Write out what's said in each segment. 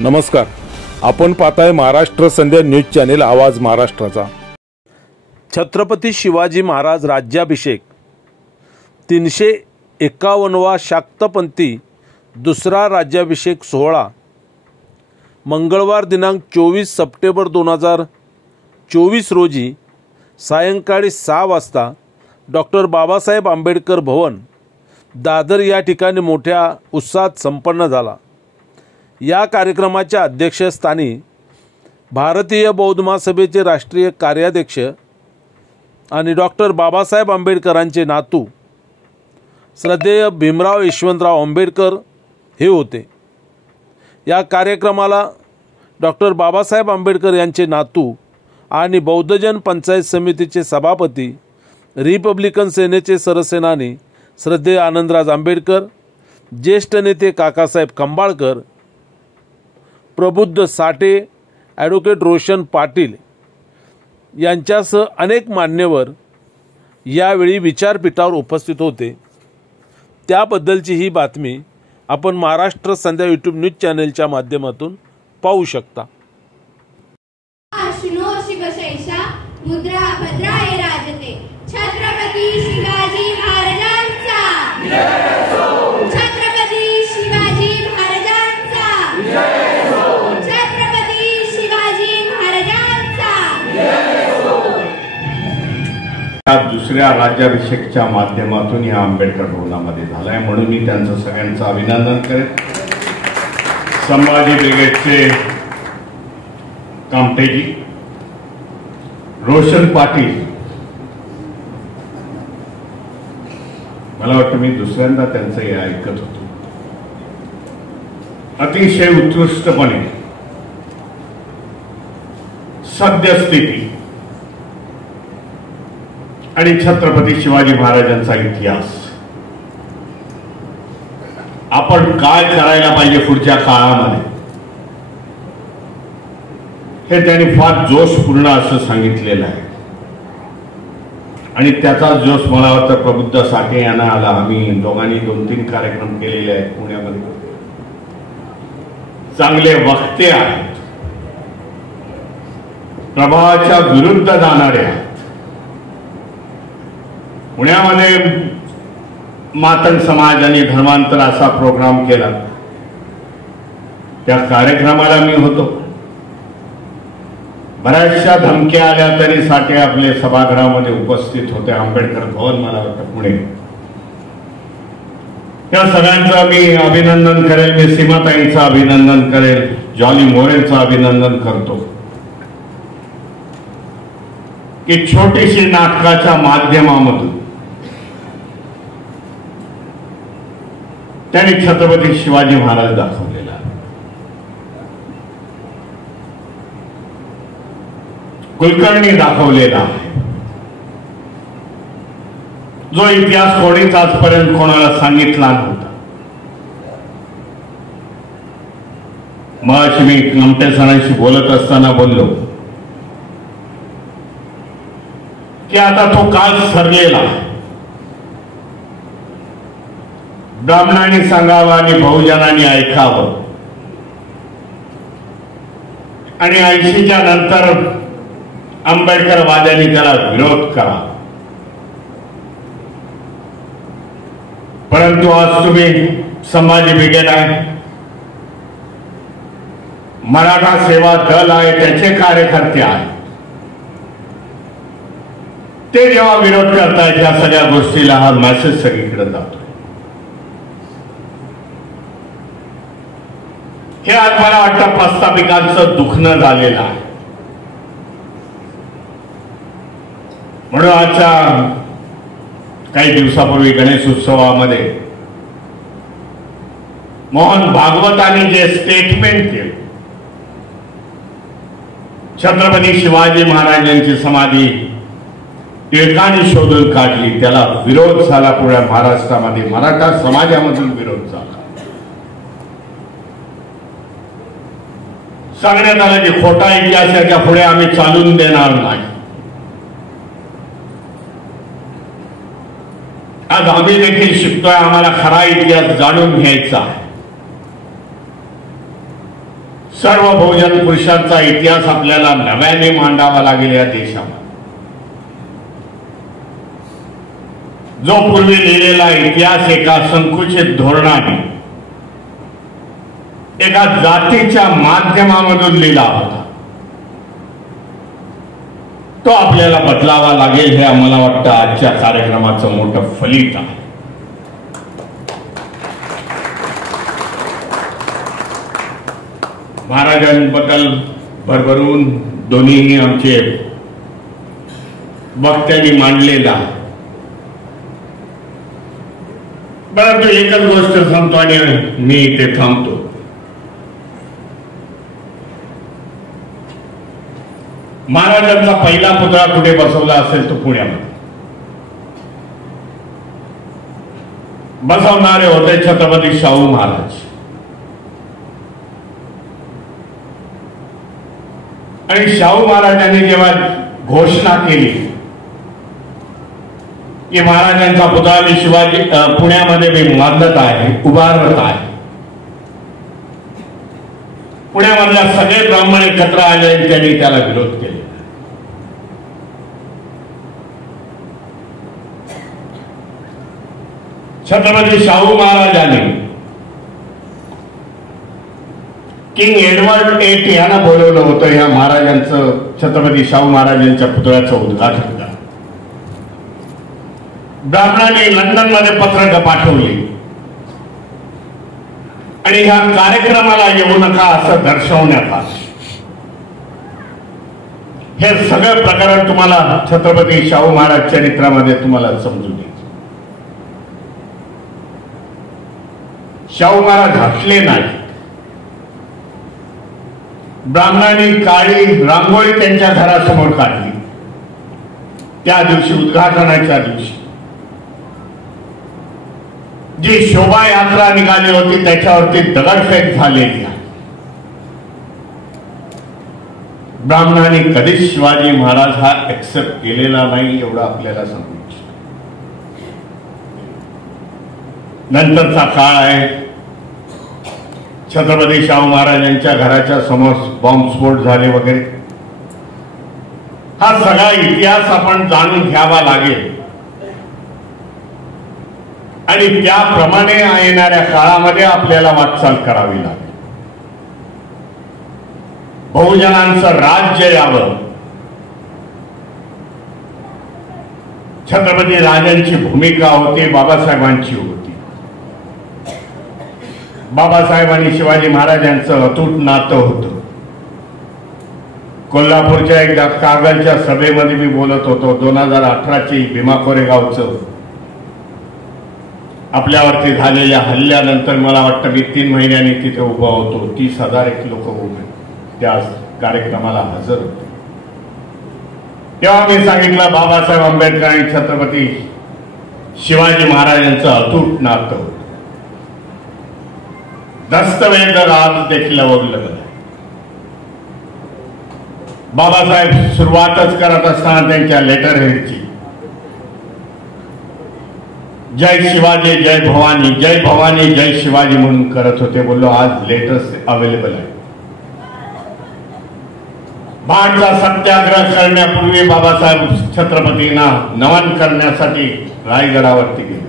नमस्कार, आपण पाहताय महाराष्ट्र संध्या न्यूज चॅनेल आवाज महाराष्ट्राचा। छत्रपती शिवाजी महाराज राज्याभिषेक 351वा शाक्तपंथी दुसरा राज्याभिषेक सोहळा मंगळवार दिनांक 24 सप्टेंबर 2024 रोजी सायंकाळी 6 वाजता डॉक्टर बाबासाहेब आंबेडकर भवन दादर या ठिकाणी मोठ्या उत्साहात संपन्न झाला। या कार्यक्रमाच्या अध्यक्षस्थानी भारतीय बौद्ध महासभेचे राष्ट्रीय कार्याध्यक्ष आणि डॉक्टर बाबासाहेब आंबेडकरांचे नातू श्रद्धेय भीमराव यशवंतराव आंबेडकर हे होते। या कार्यक्रमाला डॉक्टर बाबासाहेब आंबेडकर यांचे नातू आणि बौद्धजन पंचायत समितीचे सभापती, रिपब्लिकन सेनेचे सरसेनानी श्रद्धेय आनंदराज आंबेडकर, ज्येष्ठ नेते काकासाहेब खंबाळकर, प्रबुद्ध साठे, ॲडव्होकेट रोशन पाटील यांच्यासह अनेक मान्यवर यावेळी विचारपीठावर उपस्थित होते। त्याबद्दलची ही बातमी आपण महाराष्ट्र संध्या यूट्यूब न्यूज चॅनेलच्या माध्यमातून पाहू शकता। मुद्रा भद्राय राजते छत्रपती शिवाजी महाराजांचा जय हो। छत्रपती शिवाजी महाराजांचा जय हो। छत्रपती शिवाजी महाराजांचा जय हो। दुसऱ्या राज्याभिषेकच्या माध्यमातून या आंबेडकर भवनामध्ये झालाय, म्हणून मी त्यांचं सगळ्यांचं अभिनंदन करेन। संभाजी ब्रिगेडचे कामटेजी, रोशन पाटील, मला वाटतं मी दुसऱ्यांदा त्यांचं हे ऐकत होतो। अतिशय उत्कृष्टपणे सद्यस्थिती आणि छत्रपती शिवाजी महाराजांचा इतिहास, आपण काय करायला पाहिजे पुढच्या काळामध्ये, हे त्यांनी फार जोशपूर्ण असं सांगितलेलं आहे। आणि त्याचा जोश मला वाटतं प्रबुद्ध साठे यांना आला। आम्ही दोघांनी 2-3 कार्यक्रम केलेले आहेत पुण्यामध्ये, चांगले वक्ते आहेत, प्रभावाच्या विरुद्ध जाणारे आहेत। पुण्यामध्ये मातंग समाज आणि धर्मांतर असा प्रोग्राम केला, त्या कार्यक्रमाला मी होतो। बऱ्याचशा धमक्या आल्या तरी साठे आपले सभागृहामध्ये उपस्थित होते। आंबेडकर भवन, मला वाटतं पुणे। या सगळ्यांचं मी अभिनंदन करेल। मी सीमाताईंचं अभिनंदन करेल, जॉली मोरेंचं अभिनंदन करतो की छोटीशी नाटकाच्या माध्यमामधून त्यांनी छत्रपती शिवाजी महाराज दाखवलेला, कुलकर्णी दाखवलेला आहे, जो इतिहास कोणीच आजपर्यंत कोणाला सांगितला नव्हता। मग मी नमटे सरांशी बोलत असताना बोललो की आता तो काळ सरलेला, ब्राह्मणांनी सांगावं आणि बहुजनांनी ऐकावं। आणि 80च्या नंतर आंबेडकरवाद्यांनी त्याला विरोध करा, परंतु आज तुम्ही संभाजी ब्रिगेड आहे, मराठा सेवा दल आहे, त्याचे कार्यकर्ते आहेत, ते जेव्हा विरोध करतायत या सगळ्या गोष्टीला हा मेसेज सगळीकडे जातो। हे आज मला वाटतं प्रस्थापिकांचं दुखणं झालेलं आहे। म्हणून आजच्या काही दिवसापूर्वी गणेश उत्सवामध्ये मोहन भागवतांनी जे स्टेटमेंट केलं, छत्रपती शिवाजी महाराजांची समाधी टिळकांनी शोधून काढली, त्याला विरोध झाला। पुढे महाराष्ट्रामध्ये मराठा समाजामधून विरोध झाला। सांगण्यात आलं की खोटा इतिहास याच्या पुढे आम्ही चालून देणार नाही। आज आम्ही देखील शिकतोय, आम्हाला खरा इतिहास जाणून घ्यायचा आहे। सर्व बहुजन पुरुषांचा इतिहास आपल्याला नव्याने मांडावा लागेल या देशामध्ये. जो पूर्वी लिहिलेला इतिहास एका संकुचित धोरणाने एका जातीच्या माध्यमामधून लिहिला होता, तो आपल्याला बदलावा लागेल. हे आम्हाला वाटतं आजच्या कार्यक्रमाचं मोठं फलित आहे. महाराजांबद्दल भरभरून दोन्ही आमचे वक्त्यांनी मांडलेला, परंतु एकच गोष्ट सांगतो आणि मी इथे थांबतो. महाराजांचा पहिला पुतळा कुठे बसवला असेल तो पुण्यामध्ये. बसवणारे होते छत्रपती शाहू महाराज. आणि शाहू महाराजांनी जेव्हा घोषणा केली की महाराजांचा पुतळा मी शिवाजी पुण्यामध्ये मी बांधत आहे, उभारत आहे, पुण्यामधल्या सगळे ब्राह्मण एकत्र आले आणि त्यांनी त्याला विरोध केला. छत्रपती शाहू महाराजांनी किंग एडवर्ड एट यांना बोलवलं होतं या महाराजांचं, छत्रपती शाहू महाराजांच्या पुतळ्याचं उद्घाटन करा. ब्राह्मणांनी लंडनमध्ये पत्रक पाठवली आणि ह्या कार्यक्रमाला येऊ नका असं दर्शवण्यात आलं. हे सगळं प्रकरण तुम्हाला छत्रपती शाहू महाराज चरित्रामध्ये तुम्हाला समजून येईल. शाहू महाराज हटले नाही. ब्राह्मणांनी काळी रांगोळी त्यांच्या घरासमोर काढली. त्या दिवशी उद्घाटनाच्या दिवशी जी शोभायात्रा निघाली होती त्याच्यावरती दगडफेक झालेली आहे. ब्राह्मणांनी कधीच शिवाजी महाराज हा एक्सेप्ट केलेला नाही एवढं आपल्याला समजू. नंतरचा काळ आहे, छत्रपती शाहू महाराजांच्या घराच्या समोर बॉम्बस्फोट झाले वगैरे. हा सगळा इतिहास आपण जाणून घ्यावा लागेल आणि त्याप्रमाणे येणाऱ्या काळामध्ये आपल्याला वाटचाल करावी लागेल. बहुजनांचं राज्य यावं, छत्रपती राजांची भूमिका होती, बाबासाहेबांची होती. बाबासाहेबांनी शिवाजी महाराजांचं अतूट नातं होतं. कोल्हापूरच्या एकदा कागलच्या सभेमध्ये मी बोलत होतो. 2018ची भीमा कोरेगावचं आपल्यावरती झालेल्या हल्ल्यानंतर मला वाटतं मी 3 महिन्यांनी तिथे उभा होतो. 30,000 लोक उभे त्या कार्यक्रमाला हजर होते. तेव्हा मी सांगितलं बाबासाहेब आंबेडकर आणि छत्रपती शिवाजी महाराजांचं अतूट नातं होतं. दस्तवेज आज देखील अवलंबून आहे. बाबासाहेब सुरुवातच करत असताना त्यांच्या लेटर हेडची जय शिवाजी जय भवानी, जय भवानी जय शिवाजी म्हणून करत होते. बोललो आज लेटर्स अवेलेबल आहे. भारतचा सत्याग्रह करण्यापूर्वी बाबासाहेब छत्रपतींना नमन करण्यासाठी रायगडावरती गेले.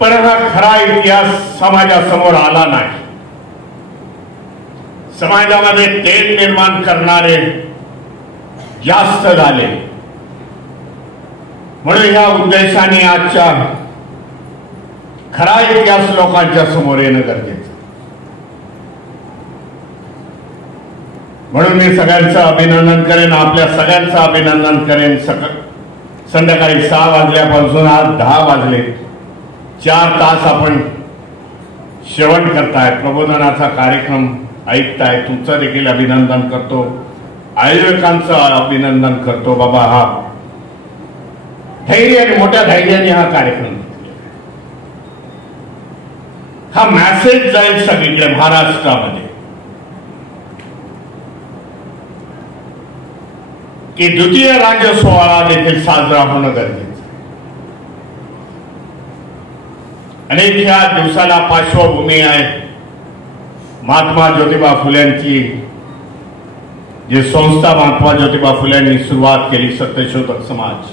पण हा खरा इतिहास समाजासमोर आला नाही. समाजामध्ये तेढ निर्माण करणारे जास्त झाले. म्हणून ह्या उद्देशाने आजच्या खरा इतिहास लोकांच्या समोर येणं गरजेचं. म्हणून मी सगळ्यांचं अभिनंदन करेन, आपल्या सगळ्यांचं अभिनंदन करेन. संध्याकाळी 6 वाजल्यापासून आज 10 वाजले, 4 तास आपण श्रवण करताय, प्रबोधनाचा कार्यक्रम ऐकताय. तुमचं देखील अभिनंदन करतो, आयोजकांचं अभिनंदन करतो. बाबा हा धैर्याने, मोठ्या धैर्याने हा कार्यक्रम, हा मेसेज जाईल सगळीकडे महाराष्ट्रामध्ये की द्वितीय राज्य सोहळा देखील साजरा होणं गरजेचं. अनेक ह्या दिवसाला पार्श्वभूमी आहे. महात्मा ज्योतिबा फुल्यांची जी संस्था महात्मा ज्योतिबा फुल्यांनी सुरुवात केली सत्यशोधक समाज,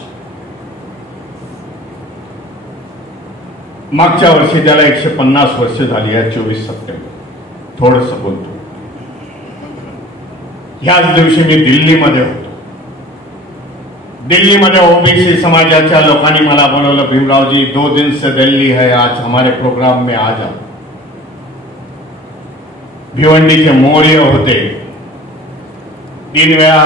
मागच्या वर्षी त्याला 150 वर्ष झाली आहे. 24 सप्टेंबर थोडस बोलतो. ह्याच दिवशी मी दिल्लीमध्ये होतो. दिल्लीमध्ये ओबीसी समाजाच्या लोकांनी मला बोलवलं, भीमरावजी 2 दिन से दिल्ली है, आज हमारे प्रोग्राम में आ जाओ. भिवंडीचे मौर्य होते, 3 वेळा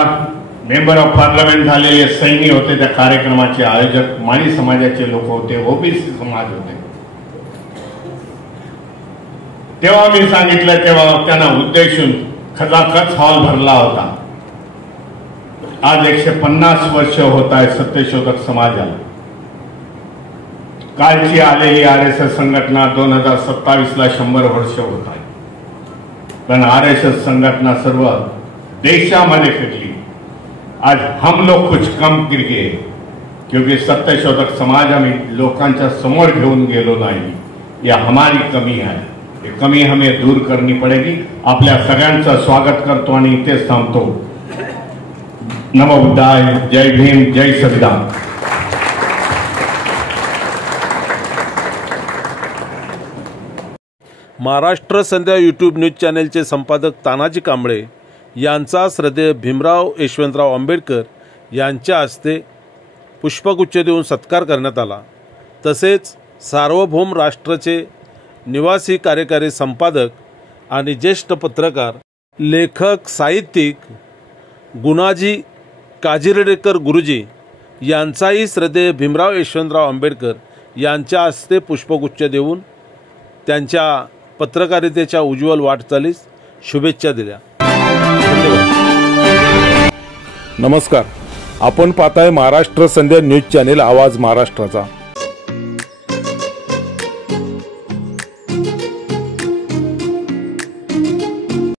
मेंबर ऑफ पार्लमेंट झालेले सैनी होते त्या कार्यक्रमाचे आयोजक, माळी समाजाचे लोक होते, ओबीसी समाज होते. तेव्हा मी सांगितलं, तेव्हा त्यांना उद्देशून खचाखच हॉल भरला होता. आज 150 वर्ष होत आहे सत्यशोधक समाजाला. कालची आलेली RSS संघटना 2027 ला 100 वर्ष होत आहे. पण RSS संघटना सर्व देशामध्ये फिरली. आज हम लोग कुछ कम गिर गए, क्योंकि सत्यशोधक समाज आम्ही लोकांच्या समोर घेऊन गेलो नाही. या हमारी कमी आहे. ये कमी हमें दूर करनी पड़ेगी. आपल्या सगळ्यांचं स्वागत करतो आणि इथेच थांबतो. नमो बुद्धाय. जय भीम, जय संविधान. महाराष्ट्र संध्या यूट्यूब न्यूज चॅनेलचे संपादक तानाजी कांबळे यांचा श्रद्धेय भीमराव यशवंतराव आंबेडकर यांच्या हस्ते पुष्पगुच्छ देऊन सत्कार करण्यात आला. तसेच सार्वभौम राष्ट्राचे निवासी कार्यकारी संपादक आणि ज्येष्ठ पत्रकार, लेखक, साहित्यिक गुणाजी काजिर्डेकर गुरुजी यांचाही श्रद्धेय भीमराव यशवंतराव आंबेडकर यांच्या हस्ते पुष्पगुच्छ देऊन त्यांच्या पत्रकारितेच्या उज्ज्वल वाटचालीस शुभेच्छा दिल्या. नमस्कार, आपण पाहताय महाराष्ट्र संध्या न्यूज चॅनेल आवाज महाराष्ट्राचा.